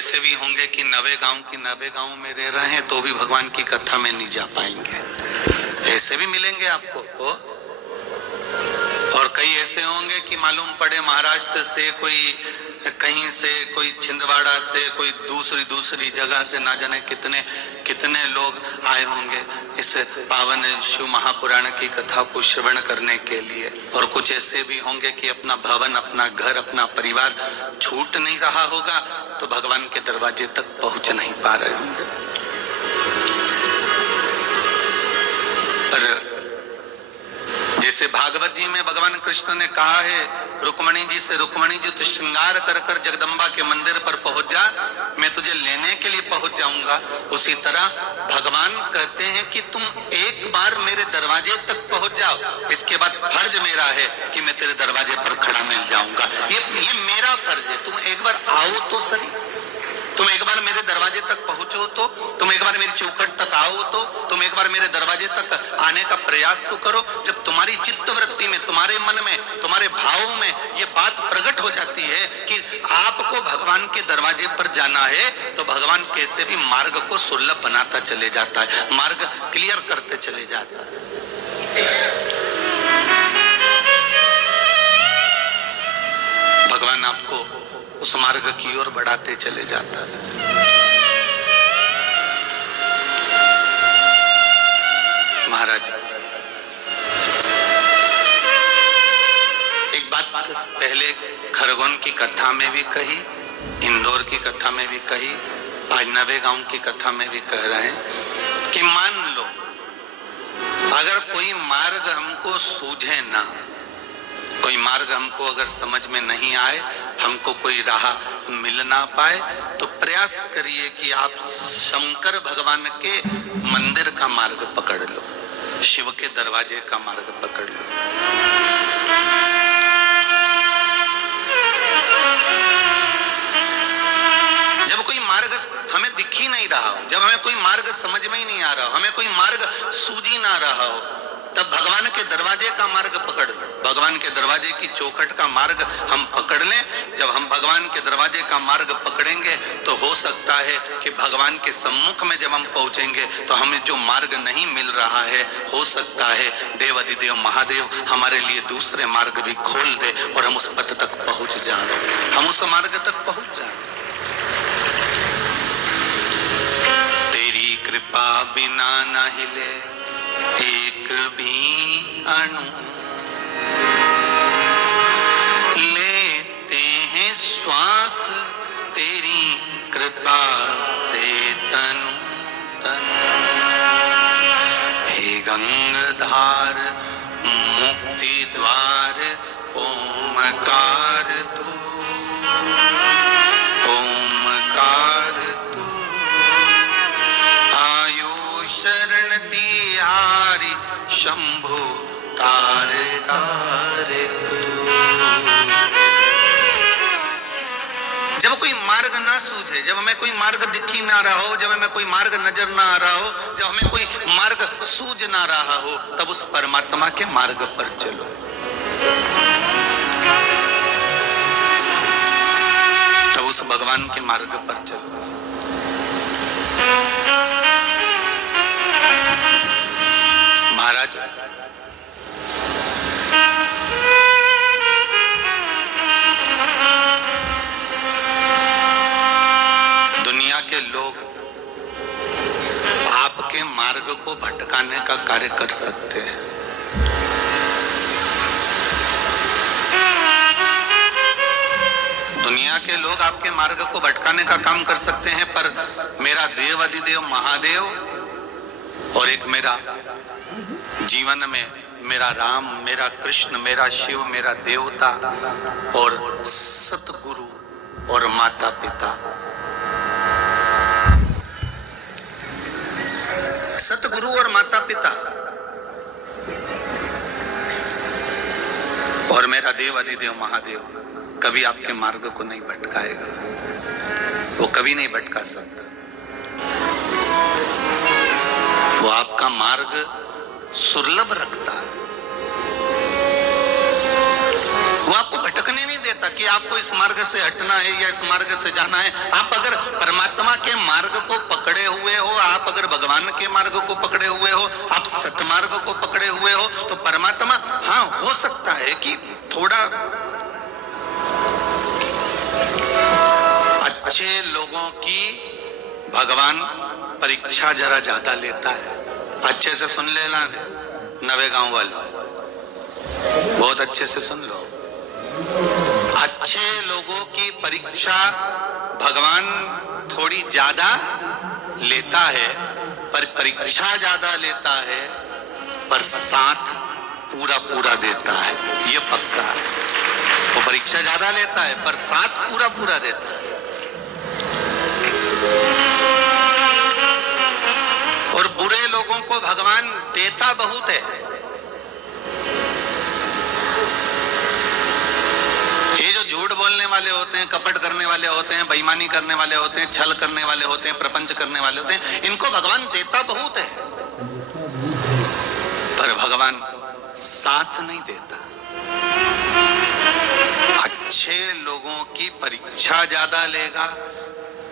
ऐसे भी होंगे कि 90 गांव में रह रहे हैं तो भी भगवान की कथा में नहीं जा पाएंगे, ऐसे भी मिलेंगे आपको हो। और कई ऐसे होंगे कि मालूम पड़े महाराष्ट्र से, कोई कहीं से, कोई छिंदवाड़ा से, कोई दूसरी जगह से, ना जाने कितने कितने लोग आए होंगे इस पावन शिव महापुराण की कथा को श्रवण करने के लिए। और कुछ ऐसे भी होंगे कि अपना भवन, अपना घर, अपना परिवार छूट नहीं रहा होगा तो भगवान के दरवाजे तक पहुंच नहीं पा रहे होंगे। पर जैसे भागवत जी में भगवान कृष्ण ने कहा है रुक्मणी जी से, रुक्मणी जी तो श्रृंगार कर कर जगदम्बा के मंदिर पर पहुंच जा, मैं तुझे लेने के लिए पहुंच जाऊंगा। उसी तरह भगवान कहते हैं कि तुम एक बार मेरे दरवाजे तक पहुंच जाओ, इसके बाद फर्ज मेरा है कि मैं तेरे दरवाजे पर खड़ा मिल जाऊंगा। ये मेरा फर्ज है, तुम एक बार आओ तो सही, तुम एक बार मेरे दरवाजे तक पहुंचो तो, तुम एक बार मेरी चौखट तक आओ तो, तुम एक बार मेरे दरवाजे तक आने का प्रयास तो करो। जब तुम्हारी चित्त वृत्ति में, तुम्हारे मन में, तुम्हारे भावों में ये बात प्रकट हो जाती है कि आपको भगवान के दरवाजे पर जाना है, तो भगवान कैसे भी मार्ग को सुलभ बनाता चले जाता है, मार्ग क्लियर करते चले जाता है। भगवान आपको उस मार्ग की ओर बढ़ाते चले जाता है। महाराज एक बात पहले खरगोन की कथा में भी कही, इंदौर की कथा में भी कही, आज 90 गांव की कथा में भी कह रहे हैं कि मान लो अगर कोई मार्ग हमको सूझे ना, कोई मार्ग हमको अगर समझ में नहीं आए, हमको कोई राह मिल ना पाए, तो प्रयास करिए कि आप शंकर भगवान के मंदिर का मार्ग पकड़ लो, शिव के दरवाजे का मार्ग पकड़ लो। जब कोई मार्ग हमें दिख ही नहीं रहा हो, जब हमें कोई मार्ग समझ में ही नहीं आ रहा हो, हमें कोई मार्ग सूझ ही ना रहा हो, तब भगवान के दरवाजे का मार्ग पकड़ लो, भगवान के दरवाजे की चौखट का मार्ग हम पकड़ लें। जब हम भगवान के दरवाजे का मार्ग पकड़ेंगे तो हो सकता है कि भगवान के सम्मुख में जब हम पहुंचेंगे तो हमें जो मार्ग नहीं मिल रहा है, हो सकता है देव अधिदेव महादेव हमारे लिए दूसरे मार्ग भी खोल दे और हम उस पथ तक पहुंच जाए, हम उस मार्ग तक पहुंच जाए। तेरी कृपा बिना न हिले एक भी अणु, लेते हैं श्वास तेरी कृपा से तनु तनु। हे गंगाधार मुक्ति द्वार ओमकार तू, ओमकार तू। आयो शरण तिहारी शंभो तारे तारे तू। जब कोई मार्ग ना सूझे, जब हमें कोई मार्ग दिख ही ना रहा हो, जब हमें कोई मार्ग नजर ना आ रहा हो, जब हमें कोई मार्ग सूझ ना रहा हो, तब उस परमात्मा के मार्ग पर चलो। तब उस भगवान के मार्ग पर चलो। महाराज दुनिया के लोग आपके मार्ग को भटकाने का कार्य कर सकते हैं। दुनिया के लोग आपके मार्ग को भटकाने का काम कर सकते हैं, पर मेरा देव अधिदेव महादेव और एक मेरा जीवन में मेरा राम, मेरा कृष्ण, मेरा शिव, मेरा देवता और सतगुरु और माता पिता, सतगुरु और माता पिता और मेरा देव अधिदेव महादेव कभी आपके मार्ग को नहीं भटकाएगा, वो कभी नहीं भटका सकता। वो आपका मार्ग सुलभ रखता है, वो आपको भटकने करने नहीं देता कि आपको इस मार्ग से हटना है या इस मार्ग से जाना है। आप अगर परमात्मा के मार्ग को पकड़े हुए हो, आप अगर भगवान के मार्ग को पकड़े हुए हो, आप सतमार्ग को पकड़े हुए हो, तो परमात्मा, हाँ हो सकता है कि थोड़ा अच्छे लोगों की भगवान परीक्षा जरा ज्यादा लेता है। अच्छे से सुन लेना नवे गांव वालों, बहुत अच्छे से सुन लो। अच्छे लोगों की परीक्षा भगवान थोड़ी ज्यादा लेता है, पर परीक्षा ज्यादा लेता है, पर साथ पूरा पूरा देता है, ये पक्का है। वो परीक्षा ज्यादा लेता है पर साथ पूरा पूरा देता है। और बुरे लोगों को भगवान देता बहुत है। ये जो झूठ बोलने वाले होते हैं, कपट करने वाले होते हैं, बेईमानी करने वाले होते हैं, छल करने वाले होते हैं, प्रपंच करने वाले होते हैं, इनको भगवान देता बहुत है, पर भगवान साथ नहीं देता। अच्छे लोगों की परीक्षा ज्यादा लेगा,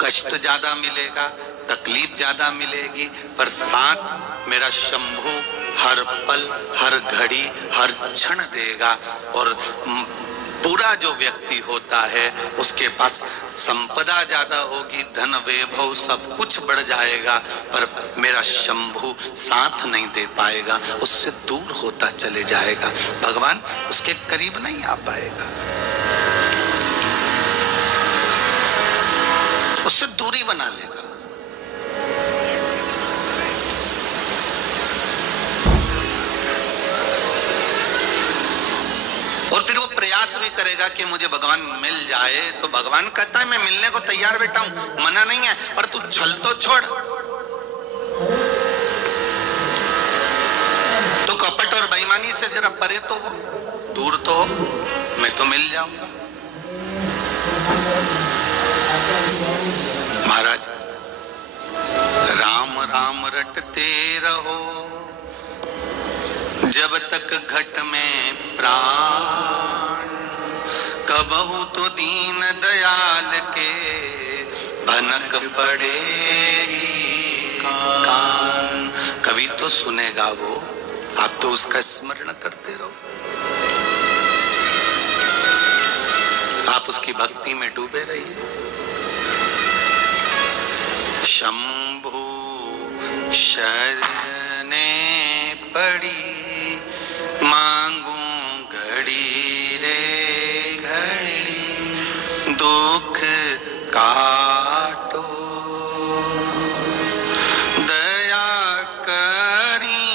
कष्ट ज्यादा मिलेगा, तकलीफ ज्यादा मिलेगी, पर साथ मेरा शंभु हर पल, हर घड़ी, हर क्षण देगा। और बुरा जो व्यक्ति होता है उसके पास संपदा ज्यादा होगी, धन वैभव सब कुछ बढ़ जाएगा, पर मेरा शंभु साथ नहीं दे पाएगा, उससे दूर होता चले जाएगा, भगवान उसके करीब नहीं आ पाएगा, उससे दूरी बना लेगा। और फिर वो प्रयास भी करेगा कि मुझे भगवान मिल जाए, तो भगवान कहता है मैं मिलने को तैयार बैठा हूं, मना नहीं है, पर तू छल तो छोड़, तो कपट और बेईमानी से जरा परे तो हो, दूर तो हो, मैं तो मिल जाऊंगा। महाराज, राम राम रटते रहो जब तक घट में प्राण, कबहू तो दीन दयाल के भनक पड़ेगी कान। कभी तो सुनेगा वो, आप तो उसका स्मरण करते रहो, आप उसकी भक्ति में डूबे रहिए। शंभु शरणे पड़ी मांगू घड़ी रे घड़ी, दुख काटो दया करी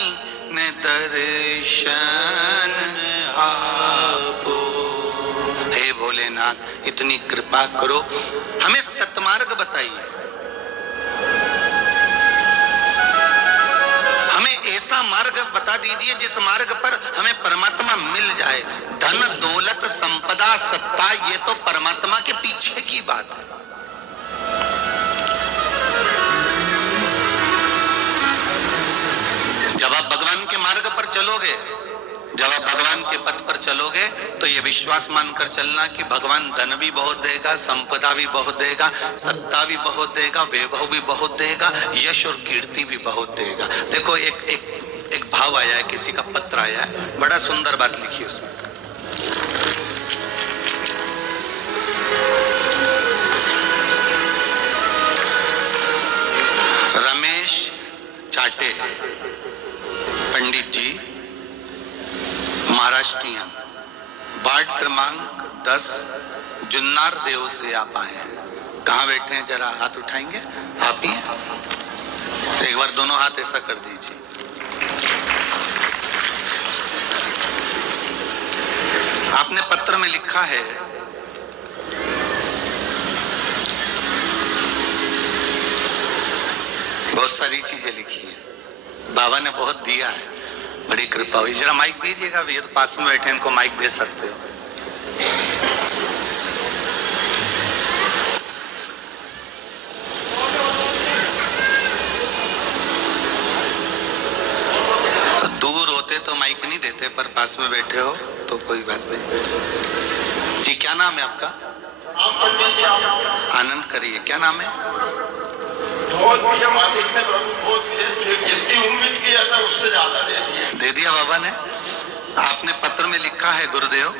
ने दर्शन आपो। हे भोलेनाथ, इतनी कृपा करो, हमें सतमार्ग बताइए, ऐसा मार्ग बता दीजिए जिस मार्ग पर हमें परमात्मा मिल जाए। धन दौलत संपदा सत्ता ये तो परमात्मा के पीछे की बात है। जब आप भगवान के मार्ग पर चलोगे, जब आप भगवान के पथ पर चलोगे, तो ये विश्वास मानकर चलना कि भगवान धन भी बहुत देगा, संपदा भी बहुत देगा, सत्ता भी बहुत देगा, वैभव भी बहुत देगा, यश और कीर्ति भी बहुत देगा। देखो एक भाव आया है, किसी का पत्र आया है, बड़ा सुंदर बात लिखी उसमें। रमेश चाटे पंडित जी, महाराष्ट्रियन, वार्ड क्रमांक 10, जुन्नार देव से आप आए हैं। कहाँ बैठे हैं, जरा हाथ उठाएंगे? आप ही हैं? तो एक बार दोनों हाथ ऐसा कर दीजिए। आपने पत्र में लिखा है, बहुत सारी चीजें लिखी है, बाबा ने बहुत दिया है, बड़ी कृपा हुई। जरा माइक दीजिएगा, भैया तो पास में बैठे, इनको माइक दे सकते हो। दूर होते तो माइक नहीं देते, पर पास में बैठे हो तो कोई बात नहीं। जी क्या नाम है आपका? आनंद करिए, क्या नाम है? जितनी उम्मीद किया था उससे ज्यादा दे दिया बाबा ने। आपने पत्र में लिखा है गुरुदेव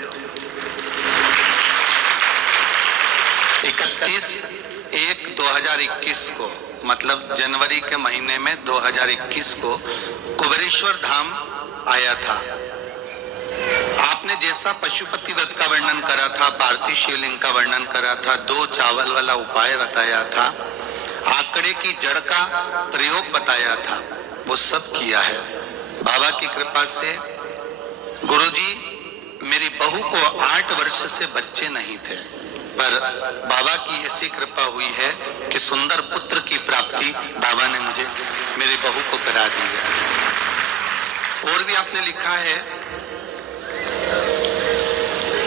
31/1/2021 को, मतलब जनवरी के महीने में 2021 को कुबेरेश्वर धाम आया था। आपने जैसा पशुपति व्रत का वर्णन करा था, पार्थिव शिवलिंग का वर्णन करा था, 2 चावल वाला उपाय बताया था, आंकड़े की जड़ का प्रयोग बताया था, वो सब किया है। बाबा की कृपा से गुरुजी, मेरी बहू को 8 वर्ष से बच्चे नहीं थे, पर बाबा की ऐसी कृपा हुई है कि सुंदर पुत्र की प्राप्ति बाबा ने मुझे, मेरी बहू को करा दी है। और भी आपने लिखा है,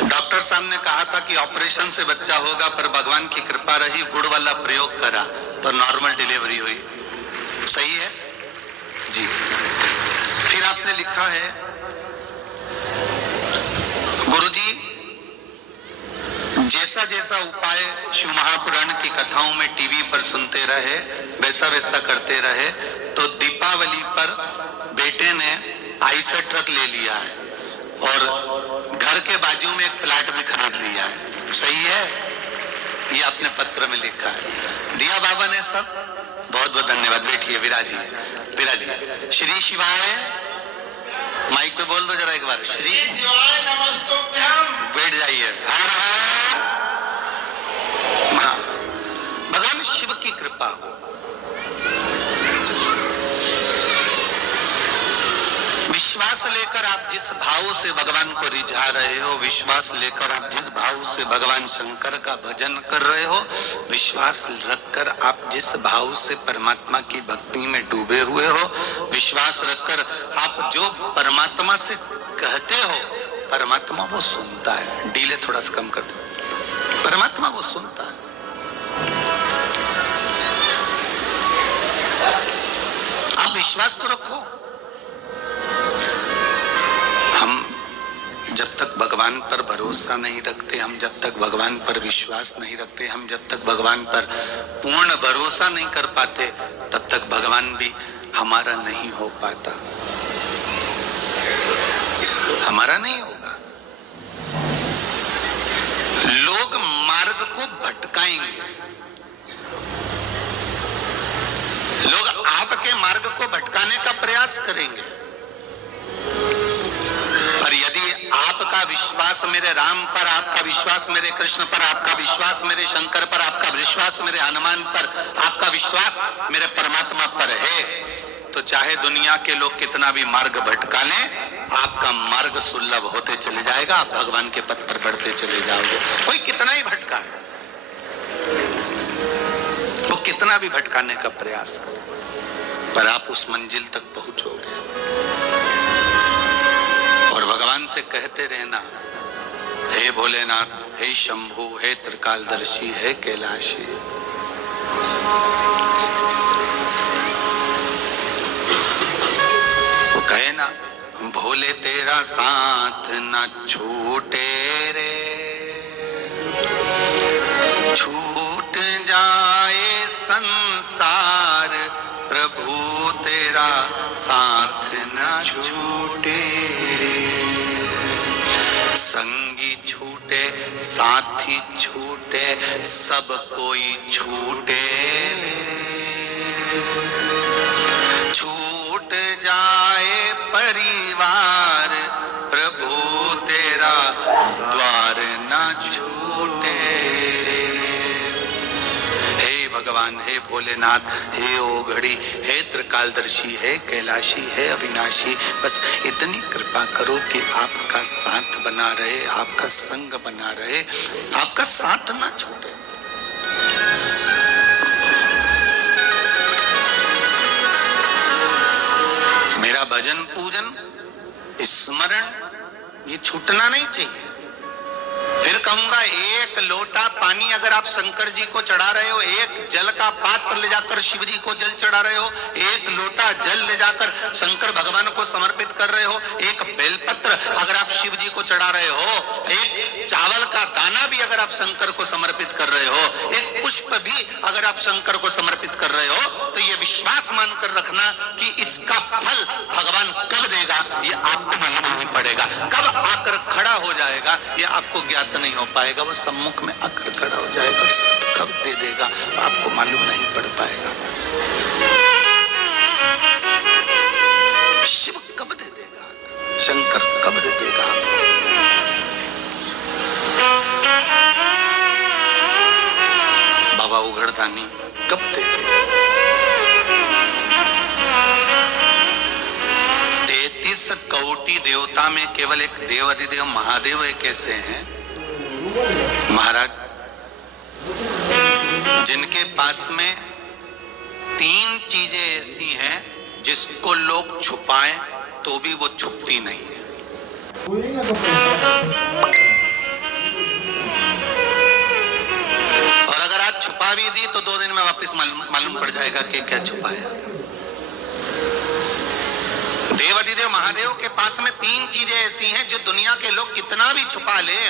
डॉक्टर साहब ने कहा था कि ऑपरेशन से बच्चा होगा, पर भगवान की कृपा रही, गुड़ वाला प्रयोग करा तो नॉर्मल डिलीवरी हुई। सही है जी। फिर आपने लिखा है, गुरुजी जैसा जैसा उपाय शिव महापुराण की कथाओं में टीवी पर सुनते रहे, वैसा वैसा करते रहे, तो दीपावली पर बेटे ने आईसर ट्रक ले लिया है और घर के बाजू में एक प्लाट भी खरीद लिया है। सही है? ये आपने पत्र में लिखा है, दिया बाबा ने सब। बहुत बहुत धन्यवाद। बैठिए, विराजिए, विराजिए। श्री शिवाय, माइक पे बोल दो जरा एक बार, श्री शिवाय नमस्तुभ्यम। बैठ जाइए। हर हर महादेव। भगवान शिव की कृपा हो। विश्वास लेकर आप जिस भाव से भगवान को रिझा रहे हो, विश्वास लेकर आप जिस भाव से भगवान शंकर का भजन कर रहे हो, विश्वास रखकर आप जिस भाव से परमात्मा की भक्ति में डूबे हुए हो, विश्वास रखकर आप जो परमात्मा से कहते हो, परमात्मा वो सुनता है। डीले थोड़ा सा कम कर दो। परमात्मा वो सुनता है। आप विश्वास तो रखो। हम जब तक भगवान पर भरोसा नहीं रखते, हम जब तक भगवान पर विश्वास नहीं रखते, हम जब तक भगवान पर पूर्ण भरोसा नहीं कर पाते, तब तक भगवान भी हमारा नहीं हो पाता, हमारा नहीं होगा। लोग मार्ग को भटकाएंगे, लोग आपके मार्ग को भटकाने का प्रयास करेंगे, पर यदि आपका विश्वास मेरे राम पर, आपका विश्वास मेरे कृष्ण पर, आपका विश्वास मेरे शंकर पर, आपका विश्वास मेरे हनुमान पर, आपका विश्वास मेरे परमात्मा पर है, तो चाहे दुनिया के लोग कितना भी मार्ग भटका लें, आपका मार्ग सुलभ होते चले जाएगा। आप भगवान के पथ पर बढ़ते चले जाओगे। कोई कितना ही भटका है, वो कितना भी भटकाने का प्रयास करे, पर आप उस मंजिल तक पहुंचोगे। और भगवान से कहते रहना, हे भोलेनाथ, हे शंभु, हे त्रिकालदर्शी, हे कैलाशी। वो कहे ना, भोले तेरा साथ न छूटे रे, छूट जाए संसार, प्रभु तेरा साथ न छूटे रे। संगी छूटे, साथी छूटे, सब कोई छूटे रे। छूट जाए परिवार, प्रभु तेरा द्वार न छूटे रे। हे भगवान, हे भोलेनाथ, हे ओघड़ी, हे त्रिकालदर्शी, हे कैलाशी, हे अविनाशी, बस इतनी कृपा करो कि आपका साथ बना रहे, आपका संग बना रहे, आपका साथ ना छूटे। मेरा भजन पूजन स्मरण ये छूटना नहीं चाहिए। फिर कहूंगा, एक लोटा पानी अगर आप शंकर जी को चढ़ा रहे हो, एक जल का पात्र ले जाकर शिव जी को जल चढ़ा रहे हो, एक लोटा जल ले जाकर शंकर भगवान को समर्पित कर रहे हो, एक बेलपत्र अगर आप शिव जी को चढ़ा रहे हो, एक चावल का दाना भी अगर आप शंकर को समर्पित कर रहे हो, एक पुष्प भी अगर आप शंकर को समर्पित कर रहे हो, तो ये विश्वास मानकर रखना कि इसका फल भगवान कब देगा ये आपको मालूम नहीं पड़ेगा, कब आकर खड़ा हो जाएगा ये आपको ज्ञात नहीं हो पाएगा। वो सम्मुख में आकर खड़ा हो जाएगा और कब दे देगा आपको मालूम नहीं पड़ पाएगा। शिव कब दे देगा, शंकर कब दे देगा आपको, बाबा उघड़दानी कब दे देगा। 33 कोटि देवता में केवल एक देव अधिदेव महादेव एक ऐसे हैं महाराज जिनके पास में 3 चीजें ऐसी हैं जिसको लोग छुपाएं तो भी वो छुपती नहीं है। और अगर आज छुपा भी दी तो 2 दिन में वापस मालूम पड़ जाएगा कि क्या छुपाया। देव अधिदेव महादेव के पास में 3 चीजें ऐसी हैं जो दुनिया के लोग कितना भी छुपा ले,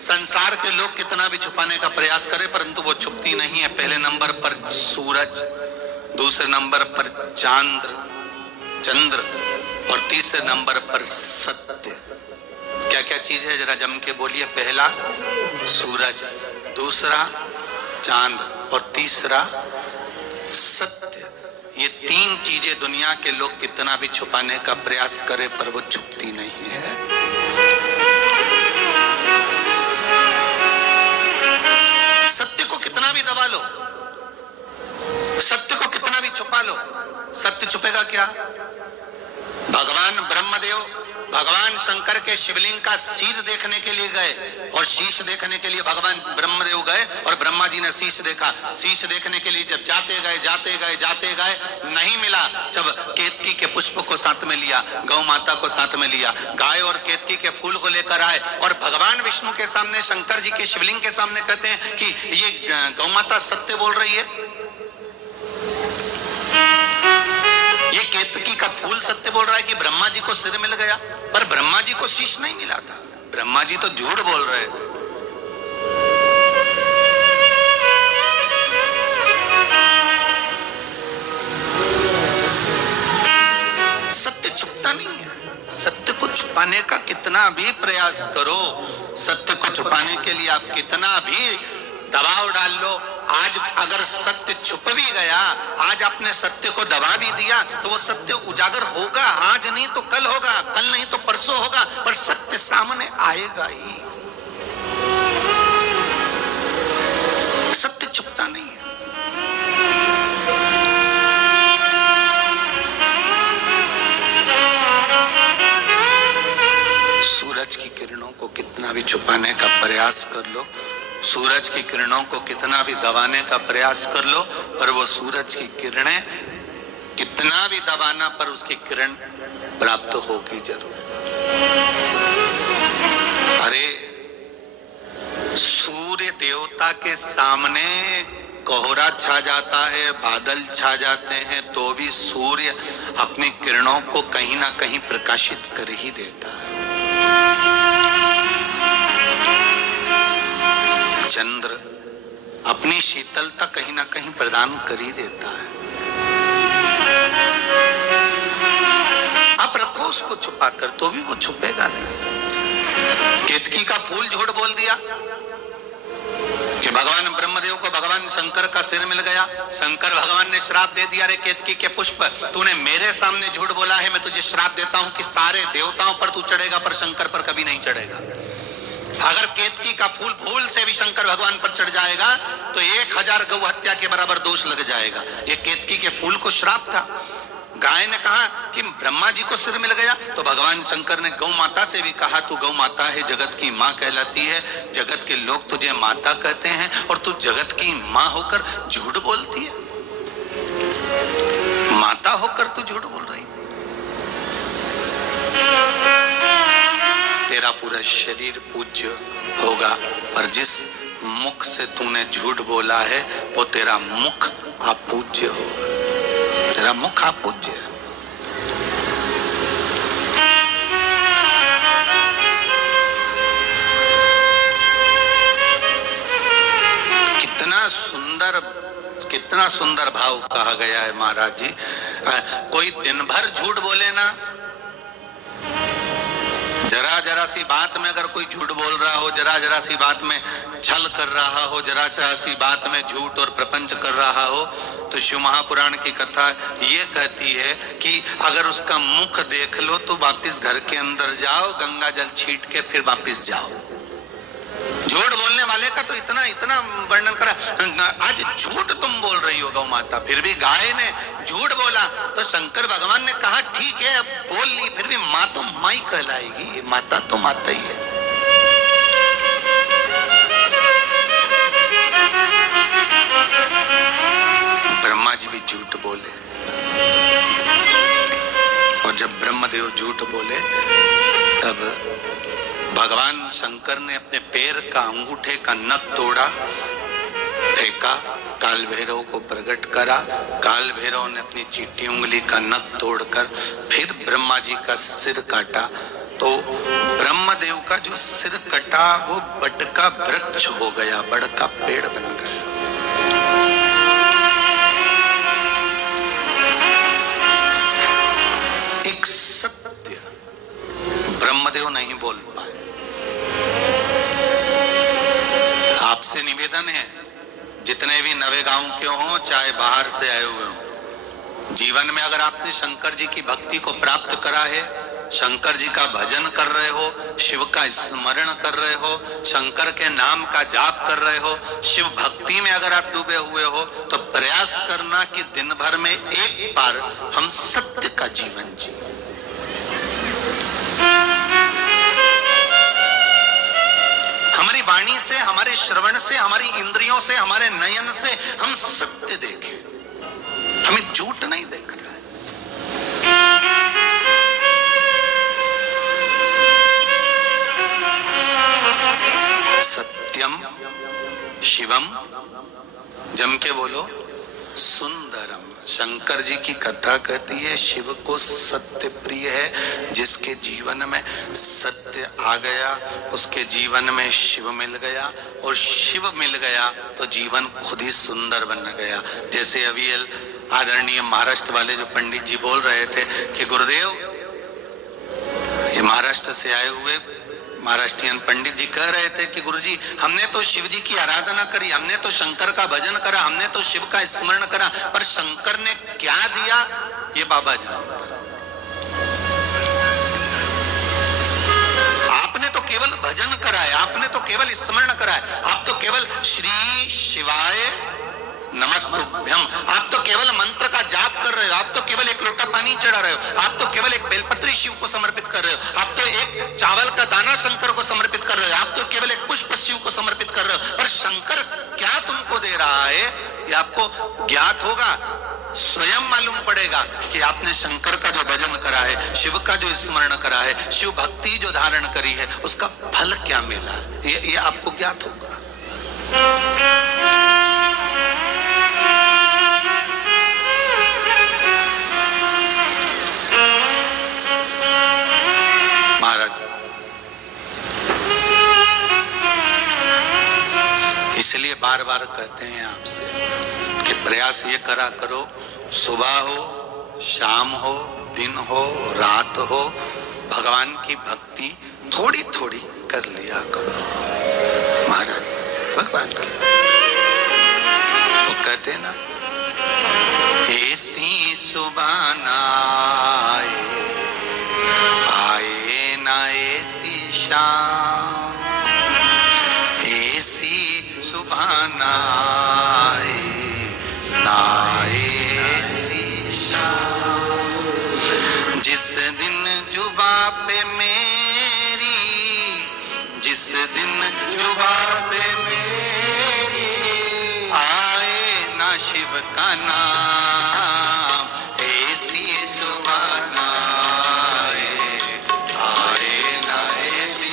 संसार के लोग कितना भी छुपाने का प्रयास करें, परंतु वो छुपती नहीं है। पहले नंबर पर सूरज, दूसरे नंबर पर चंद्र और तीसरे नंबर पर सत्य। क्या क्या चीज है जरा जम के बोलिए। पहला सूरज, दूसरा चांद और तीसरा सत्य। ये 3 चीजें दुनिया के लोग कितना भी छुपाने का प्रयास करें पर वो छुपती नहीं है। सत्य को कितना भी दबा लो, सत्य को कितना भी छुपा लो, सत्य छुपेगा क्या। भगवान ब्रह्मदेव भगवान शंकर के शिवलिंग का शीश देखने के लिए गए और शीश देखने के लिए भगवान ब्रह्मदेव गए और ब्रह्मा जी ने शीश देखा। शीश देखने के लिए जब जाते गए नहीं मिला। जब केतकी के पुष्प को साथ में लिया, गौ माता को साथ में लिया, गाय और केतकी के फूल को लेकर आए और भगवान विष्णु के सामने शंकर जी के शिवलिंग के सामने कहते हैं कि ये गौ माता सत्य बोल रही है, ये केतकी का फूल सत्य बोल रहा है कि ब्रह्मा जी को सिर मिल गया। पर ब्रह्मा जी को शीश नहीं मिला था, ब्रह्मा जी तो झूठ बोल रहे थे। सत्य छुपता नहीं है। सत्य को छुपाने का कितना भी प्रयास करो, सत्य को छुपाने के लिए आप कितना भी दबाव डाल लो, आज अगर सत्य छुप भी गया, आज आपने सत्य को दबा भी दिया तो वो सत्य उजागर होगा। आज नहीं तो कल होगा, कल नहीं तो परसों होगा, पर सत्य सामने आएगा ही। सत्य छुपता नहीं है। सूरज की किरणों को कितना भी छुपाने का प्रयास कर लो, सूरज की किरणों को कितना भी दबाने का प्रयास कर लो, पर वो सूरज की किरणें कितना भी दबाना पर उसकी किरण प्राप्त होगी जरूर। अरे सूर्य देवता के सामने कोहरा छा जाता है, बादल छा जाते हैं, तो भी सूर्य अपनी किरणों को कहीं ना कहीं प्रकाशित कर ही देता है। चंद्र अपनी शीतलता कहीं ना कहीं प्रदान कर ही देता है। आप रखो उसको छुपाकर तो भी वो छुपेगा नहीं। केतकी का फूल झूठ बोल दिया कि भगवान ब्रह्मदेव को भगवान शंकर का सिर मिल गया। शंकर भगवान ने श्राप दे दिया, रे केतकी के पुष्प तूने मेरे सामने झूठ बोला है, मैं तुझे श्राप देता हूं कि सारे देवताओं पर तू चढ़ेगा पर शंकर पर कभी नहीं चढ़ेगा। अगर केतकी का फूल भूल से भी शंकर भगवान पर चढ़ जाएगा तो 1000 गौ हत्या के बराबर दोष लग जाएगा। ये केतकी के फूल को श्राप था। गाय ने कहा कि ब्रह्मा जी को सिर मिल गया तो भगवान शंकर ने गौ माता से भी कहा तू गौ माता है, जगत की माँ कहलाती है, जगत के लोग तुझे माता कहते हैं और तू जगत की माँ होकर झूठ बोलती है, माता होकर तू झूठ बोल रही। तेरा पूरा शरीर पूज्य होगा, पर जिस मुख से तूने झूठ बोला है वो तेरा मुख अपूज्य होगा, तेरा मुख अपूज्य है। कितना सुंदर भाव कहा गया है महाराज जी। कोई दिन भर झूठ बोले ना, जरा जरा सी बात में अगर कोई झूठ बोल रहा हो, जरा जरा सी बात में छल कर रहा हो, जरा जरा सी बात में झूठ और प्रपंच कर रहा हो, तो शिव महापुराण की कथा ये कहती है कि अगर उसका मुख देख लो तो वापिस घर के अंदर जाओ, गंगा जल छीट के फिर वापिस जाओ। झूठ बोलने वाले का तो इतना इतना वर्णन करा। आज झूठ तुम बोल रही हो गौ माता, फिर भी गाय ने झूठ बोला तो शंकर भगवान ने कहा ठीक है बोल ली, फिर भी माँ तो माँ ही कहलाएगी, माता तो माता ही है। ब्रह्मा जी भी झूठ बोले, और जब ब्रह्मदेव झूठ बोले तब भगवान शंकर ने अपने पैर का अंगूठे का नख तोड़ा, फेंका, काल भैरव को प्रकट करा। काल भैरव ने अपनी चीटी उंगली का नख तोड़कर फिर ब्रह्मा जी का सिर काटा, तो ब्रह्मदेव का जो सिर कटा वो बड़ का वृक्ष हो गया, बड़ का पेड़ बन गया। एक सत्य ब्रह्मदेव नहीं बोल पाए। आपसे निवेदन है, जितने भी नवे गांव के हों चाहे बाहर से आए हुए हों, जीवन में अगर आपने शंकर जी की भक्ति को प्राप्त करा है, शंकर जी का भजन कर रहे हो, शिव का स्मरण कर रहे हो, शंकर के नाम का जाप कर रहे हो, शिव भक्ति में अगर आप डूबे हुए हो, तो प्रयास करना कि दिन भर में एक बार हम सत्य का जीवन जिए। हमारी वाणी से, हमारे श्रवण से, हमारी इंद्रियों से, हमारे नयन से हम सत्य देखें, हमें झूठ नहीं देख रहा है। सत्यम शिवम, जम के बोलो, सुंदरम। शंकर जी की कथा कहती है शिव को सत्य प्रिय है, जिसके जीवन में सत्य आ गया उसके जीवन में शिव मिल गया, और शिव मिल गया तो जीवन खुद ही सुंदर बन गया। जैसे अभी आदरणीय महाराष्ट्र वाले जो पंडित जी बोल रहे थे कि गुरुदेव, ये महाराष्ट्र से आए हुए महाराष्ट्रियन पंडित जी कह रहे थे कि गुरुजी हमने तो शिव जी की आराधना करी, हमने तो शंकर का भजन करा, हमने तो शिव का स्मरण करा, पर शंकर ने क्या दिया ये बाबा जानता। आपने तो केवल भजन करा है, आपने तो केवल स्मरण करा है, आप तो केवल श्री शिवाय नमस्तुभ्यम, आप तो केवल मंत्र का जाप कर रहे हो, आप तो केवल एक लोटा पानी चढ़ा रहे हो, आप तो केवल एक बेलपत्री शिव को समर्पित कर रहे हो, आप तो एक चावल का दाना शंकर को समर्पित कर रहे हो, आप तो केवल एक पुष्प शिव को समर्पित कर रहे हो, पर शंकर क्या तुमको दे रहा है ये आपको ज्ञात होगा, स्वयं मालूम पड़ेगा कि आपने शंकर का जो भजन करा है, शिव का जो स्मरण करा है, शिव भक्ति जो धारण करी है, उसका फल क्या मिला, ये आपको ज्ञात होगा। इसलिए बार बार कहते हैं आपसे कि प्रयास ये करा करो, सुबह हो, शाम हो, दिन हो, रात हो, भगवान की भक्ति थोड़ी थोड़ी कर लिया करो। महाराज भगवान की वो कहते हैं ना, ऐसी सुबह ना आए ना ऐसी शाम, ऐसी सुबह ना ऐसी शाम, जिस दिन जुबा पे मेरी, जिस दिन जुबा पे मेरी आए ना शिव का नाम, ऐसी सुबह ना आए ना ऐसी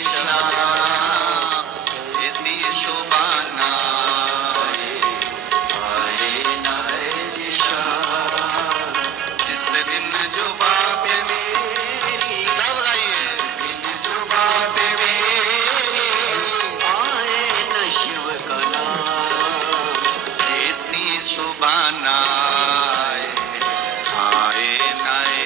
सुभाना आए नए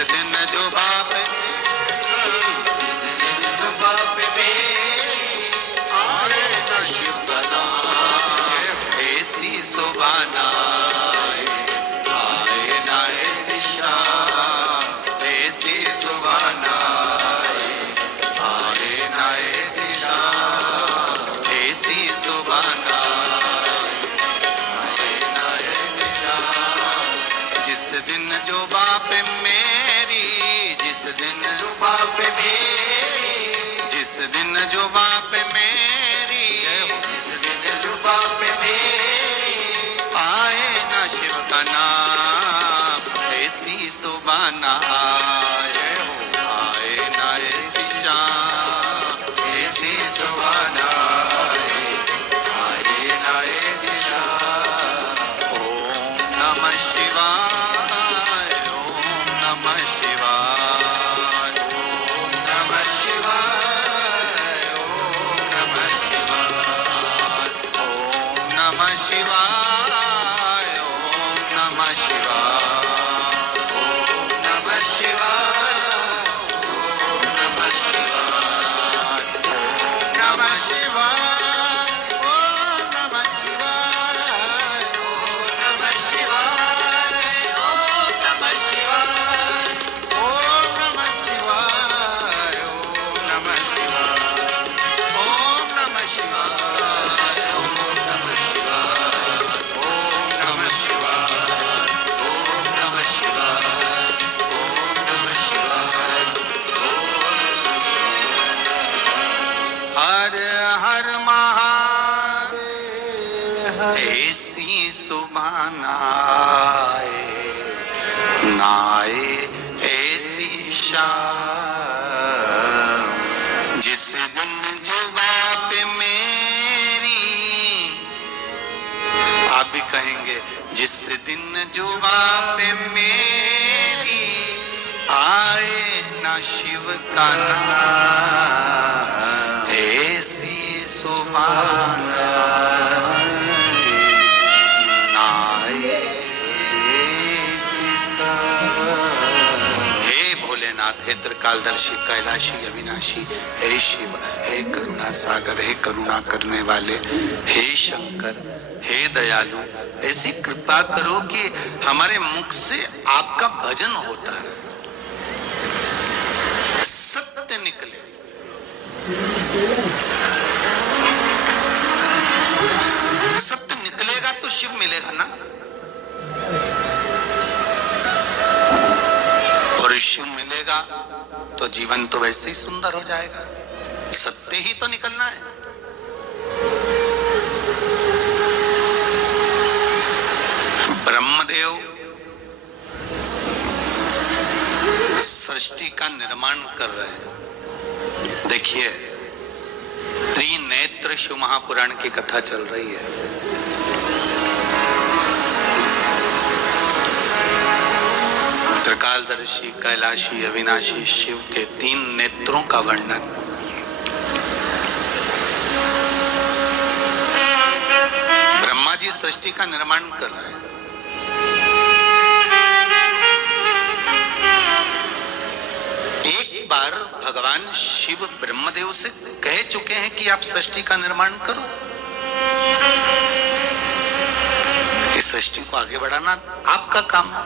दिन जो बाप आए न शिव का नाम, ऐसी सुबाना आए ना ऐसी शाम, ऐसी सुबाना आए ना ऐसी शाम, ऐसी सुबाना आए ना ऐसी शाम। जिस दिन जो बाप मेरी, जिस दिन जो बाप मेरी, जिस दिन जो बाप मेरी, जिस दिन जो बाप मेरी आए ना शिव का नाम, ऐसी सुबाना आए ना ऐसी शाम, ऐसी सुबाना आए ना ऐसी शाम। ओम नमः शिवाय, ओम नमः शिवाय, ओम नमः शिवाय, ओम नमः शिवाय, ओम नमः शिवाय, ओम नमः शिवाय, ओम नमः शिवाय, ओम नमः शिवाय, ओम नमः शिवाय, ओम नमः शिवाय, ओम नमः शिवाय, ओम नमः शिवाय, ओम नमः शिवाय, ओम नमः शिवाय, ओम नमः शिवाय, ओम नमः शिवाय, ओम नमः शिवाय, ओम नमः शिवाय, ओम नमः शिवाय, हर हर महादेव, ऐसी सुबाना नाए ऐसी शाम। जिस दिन जो बाप मेरी, आप भी कहेंगे जिस दिन जो बाप मेरी आए ना शिव का नाम, ऐसी सुबाना नाए ऐसी शाम। हे भोलेनाथ, हे त्रिकालदर्शी, कैलाशी, अविनाशी, हे शिव, हे करुणा सागर, हे करुणा करने वाले, हे शंकर, हे दयालु, ऐसी कृपा करो कि हमारे मुख से आपका भजन होता रहे, सत्य निकले। सत्य निकलेगा तो शिव मिलेगा ना, और शिव मिलेगा तो जीवन तो वैसे ही सुंदर हो जाएगा। सत्य ही तो निकलना है। ब्रह्मदेव सृष्टि का निर्माण कर रहे हैं। देखिए, त्रिनेत्र शिव महापुराण की कथा चल रही है। त्रिकालदर्शी, कैलाशी, अविनाशी शिव के 3 नेत्रों का वर्णन। ब्रह्मा जी सृष्टि का निर्माण कर रहे हैं। एक बार भगवान शिव ब्रह्मदेव से कह चुके हैं कि आप सृष्टि का निर्माण करो। इस सृष्टि को आगे बढ़ाना आपका काम है।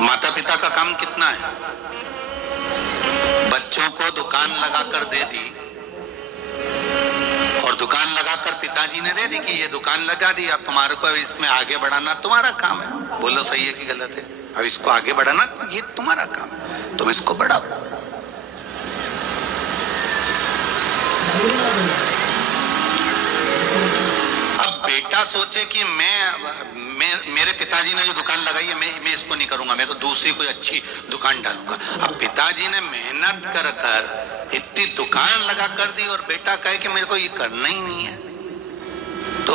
माता पिता का काम कितना है? बच्चों को दुकान लगाकर दे दी, और दुकान लगाकर पिताजी ने दे दी कि ये दुकान लगा दी, अब तुम्हारे को इसमें आगे बढ़ाना तुम्हारा काम है। बोलो सही है कि गलत है? अब इसको आगे बढ़ाना ये तुम्हारा काम है, तुम इसको बढ़ाओ। अब बेटा सोचे कि मेरे पिताजी ने जो दुकान लगाई है मैं इसको नहीं करूंगा, मैं तो दूसरी कोई अच्छी दुकान डालूंगा। अब पिताजी ने मेहनत कर कर इतनी दुकान लगा कर दी और बेटा कहे कि मेरे को ये करना ही नहीं है, तो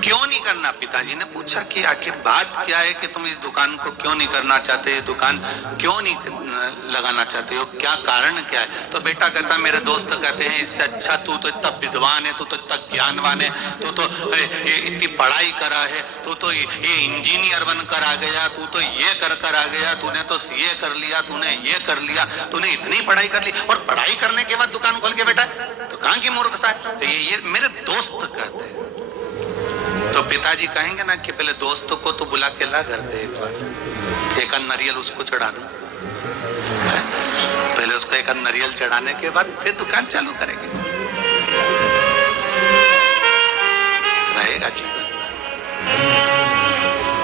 क्यों नहीं करना? पिताजी ने पूछा कि आखिर बात क्या है कि तुम इस दुकान को क्यों नहीं करना चाहते, ये दुकान क्यों नहीं लगाना चाहते हो, क्या कारण क्या है? तो बेटा कहता मेरे दोस्त कहते हैं इससे अच्छा तू तो इतना विद्वान है, तू तो इतना ज्ञानवान है, तू तो इतनी पढ़ाई करा है, तू तो ये इंजीनियर बनकर आ गया, तू तो ये कर आ गया, तूने तो सीए कर लिया, तूने ये कर लिया, तूने इतनी पढ़ाई कर ली और पढ़ाई करने के बाद दुकान खोल के बैठा है, तो कहाँ की मूर्खता है? तो ये मेरे दोस्त कहते हैं। तो पिताजी कहेंगे ना कि पहले दोस्तों को तो बुला के ला घर पे, एक बार एक नारियल उसको चढ़ा दो, पहले उसको एक नारियल चढ़ाने के बाद फिर दुकान चालू करेंगे, रहेगा जीवन।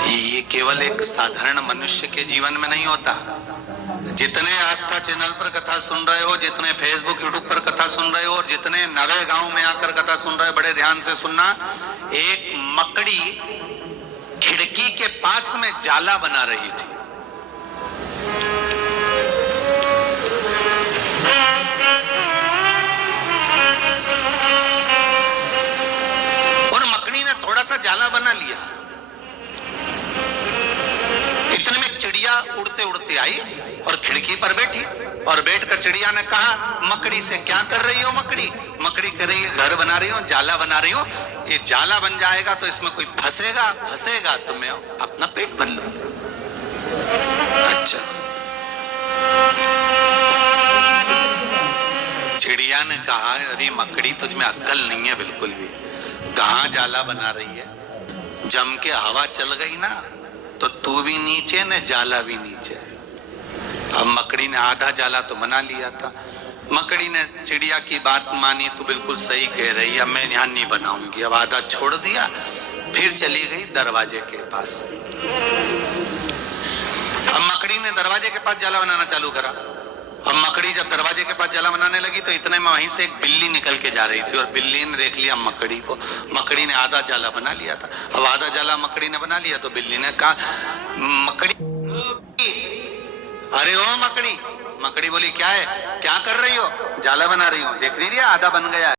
ये केवल एक साधारण मनुष्य के जीवन में नहीं होता। जितने आस्था चैनल पर कथा सुन रहे हो, जितने फेसबुक यूट्यूब पर कथा सुन रहे हो और जितने नवे गांव में आकर कथा सुन रहे हो, बड़े ध्यान से सुनना। एक मकड़ी खिड़की के पास में जाला बना रही थी। और मकड़ी ने थोड़ा सा जाला बना लिया, इतने में चिड़िया उड़ते उड़ते आई और खिड़की पर बैठी और बैठकर चिड़िया ने कहा मकड़ी से, क्या कर रही हो मकड़ी? मकड़ी कह रही है घर बना रही हो, जाला बना रही हो, ये जाला बन जाएगा तो इसमें कोई फंसेगा तो मैं अपना पेट भर लूं। अच्छा, चिड़िया ने कहा अरे मकड़ी तुझमें अक्ल नहीं है बिल्कुल भी, कहाँ जाला बना रही है? जम के हवा चल गई ना तो तू भी नीचे न जाला भी नीचे। अब मकड़ी ने आधा जाला तो बना लिया था। मकड़ी ने चिड़िया की बात मानी, तो बिल्कुल सही कह रही है, मैं यहाँ नहीं बनाऊंगी। अब आधा छोड़ दिया, फिर चली गई दरवाजे के पास। अब मकड़ी ने दरवाजे के पास जाला बनाना चालू करा। अब मकड़ी जब दरवाजे के पास जाला बनाने लगी तो इतने में वहीं से एक बिल्ली निकल के जा रही थी और बिल्ली ने देख लिया मकड़ी को। मकड़ी ने आधा जाला बना लिया था। अब आधा जाला मकड़ी ने बना लिया तो बिल्ली ने कहा मकड़ी, अरे ओ मकड़ी। मकड़ी बोली क्या है, क्या कर रही हो? जाला बना रही हूँ, देख नहीं रही आधा बन गया